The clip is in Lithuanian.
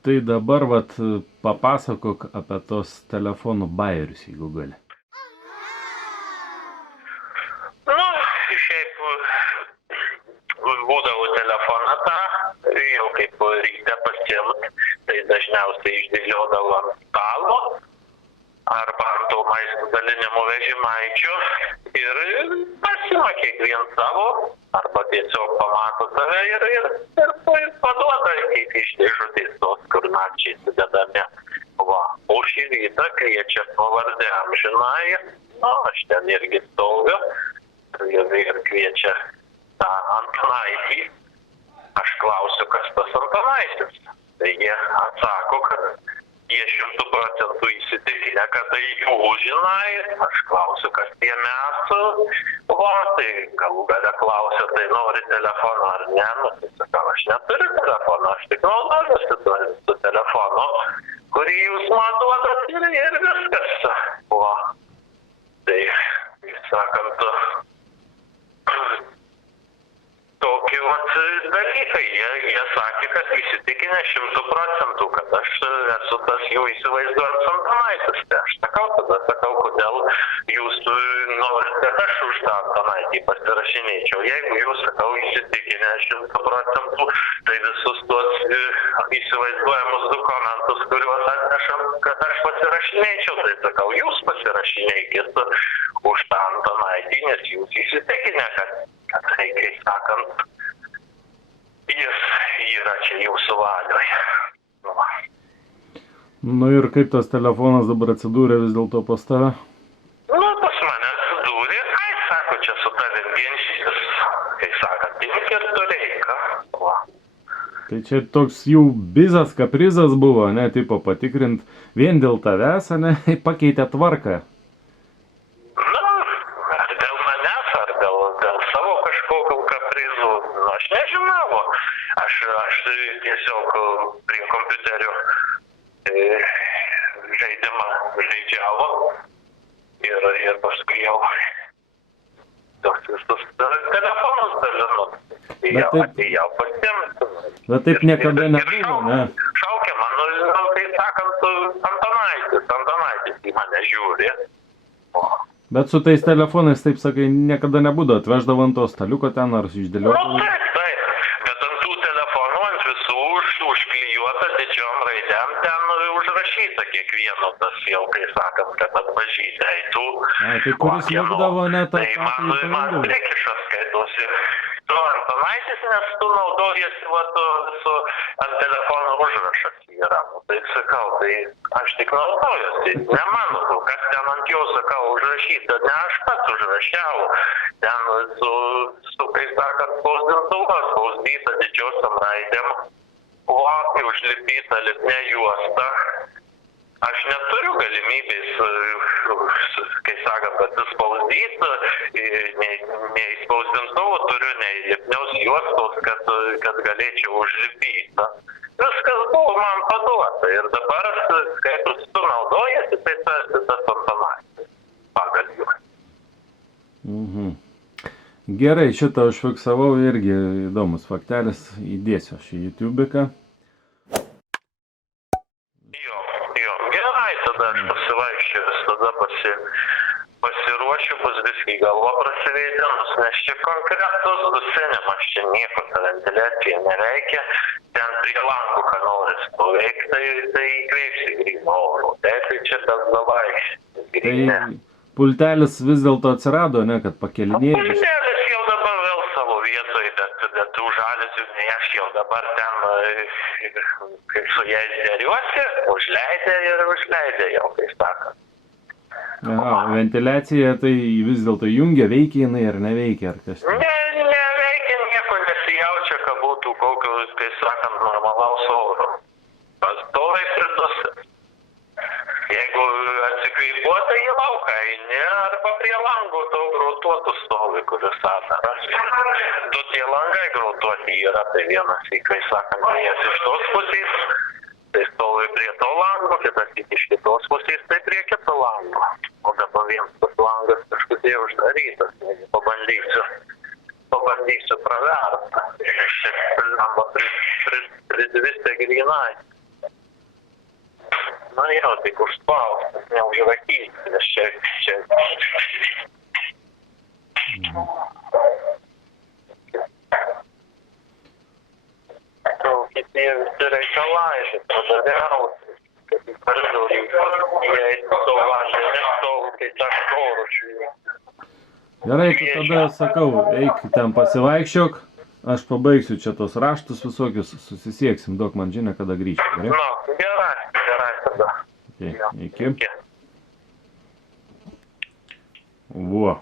Tai dabar vat papasakok apie tos telefonų bajerius, jeigu gali. Nu, šiaip būdavo telefoną tą, jau kaip ryte pasiimt, tai dažniausiai išdėliodavo ant stalo arba ant to maisto dalinimo vežimaičio ir pasima kiekvien savo, arba tiesiog pamato save ir paduoda kaip iš dėžutės tos, kur nakčiai sudedami. Va, o šį rytą kviečia pavardė amžinai, nu, aš ten irgi stoviu ir kviečia tą Antanaitį. Aš klausiu, kas tas Antanaitis. Tai jie atsako, kad jie 100% įsitikinę, kad tai jų žinai. Aš klausiu, kas tie mes. Va, tai galų gale klausia, tai nori telefoną ar ne. Nu, tai sakau, aš neturiu telefoną, aš tik naudojuosi su telefonu, kurį jūs man duodat ir viskas. Va. Tai, sakant, tokie dalykai. Jie sakė, kad įsitikinę 100%, kad aš esu tas jų įsivaizduojamas Antanaitis. Tai aš sakau, kodėl jūs norite, kad aš už tą Antanaitį pasirašinėčiau. Jeigu jūs, sakau, įsitikinę 100%, tai visus tuos įsivaizduojamus dokumentus, kuriuos atnešam, kad aš pasirašinėčiau, tai sakau, jūs pasirašinėkit už tą Antanaitį, nes jūs įsitikinę, kad tai, kaip sakant, jis yra čia jūsų valioje. Nu ir kaip tas telefonas dabar atsidūrė vis dėlto pas tave? Nu, pas mane atsidūrė, sako, čia su tavim ginčytis, kaip sakant, imk ir turėk. Tai čia toks jų bizas, kaprizas buvo, ne, tipo patikrint, vien dėl tavęs, ne, pakeitė tvarką. Aš nežinau, aš tiesiog prie kompiuterio žaidimą žaidžiavo ir paskui jau toks visus telefonus dalinu. Atėjau pasiimti. Bet taip niekada nebuvo, ne? Šaukia man, tai sakant, Antanaitis į mane žiūri. Bet su tais telefonais, taip sakai, niekada nebūdavo, atveždavo ant to staliuko ten ar išdėliodavo? Nu, taip, bet ant tų telefonų, ant visų užklijuota didžiom raidėm, ten užrašyta kiekvieno tas jau, kai sakant, kad atpažįsti eitų. Tai kuris likdavo net tą patį man prikišas skaitosi. Tu Antanaitis, nes tu naudojasi su ant telefono užrašas yra. Tai sakau, tai aš tik naudojuosi. Ne mano, kas ten ant jo, sakau, užrašyta. Ne aš pats užrašiau. Ten su kaip sakant, spausdintuvas, spausdyta didžiosiom raidėm. Lapį užlipyta lipne juosta. Aš neturiu galimybės, kai sakant, atsispausdyti, nei spausdintuvo turiu, nei lipnios juostos, kad galėčiau užlipyti. Viskas buvo man paduota ir dabar, kai tu naudojasi, tai tas Antanaitis pagal jų. Gerai, šitą užfiksavau irgi įdomus faktelis, įdėsiu aš į YouTube'ą. Tada aš pasivaikščiu, tada pasiruošiu, bus viskai galva prasivėdinus, nes čia konkretus dusinimas, čia nieko, ta ventiliacija nereikia, ten prie langų, ką nori stovėti, tai įkveipsi gryno oro, tai čia tas davaišė, grynė. Tai pultelis vis dėlto atsirado, ne, kad pakelinėjai? Pultelis jau dabar vėl savo vietoj, bet tų žalėsių, ne aš jau dabar ten, kaip su jais deriuosi, užleidė jau, kaip sakant. Aha, ventiliacija tai vis dėlto jungia, veikia jinai ar neveikia, ar kas? Neveikia, nieko nesijaučia, kad būtų kokio, kaip sakant, normalaus oro. Pastoviai pridusi. Jeigu atsikvėpuota į lauką eini, arba prie langų to grotuotų stovi, kuris asaras. Du tie langai grotuoti yra, tai vienas, kai sakant, vienas iš tos pusės, tai stovi prie to lango, kitas iš kitos pusės, tai prie kito lango. O dabar vienas tas langas kažkodėl uždarytas, pabandysiu pravertą. Šiek lamba pridvistė grinai. Nu jau tik užspaustas, neužrakytas, nes čia. Kiti visi reikalai, padaviausi, kad į koridorių įeit su vandeniu, tai tas oručiui. Gerai, tu tada sakau, eik ten pasivaikščiok, aš pabaigsiu čia tos raštus visokius, susisieksim, duok man žinią, kada grįžti. Gerai? Nu, gerai tada. Iki. Vo.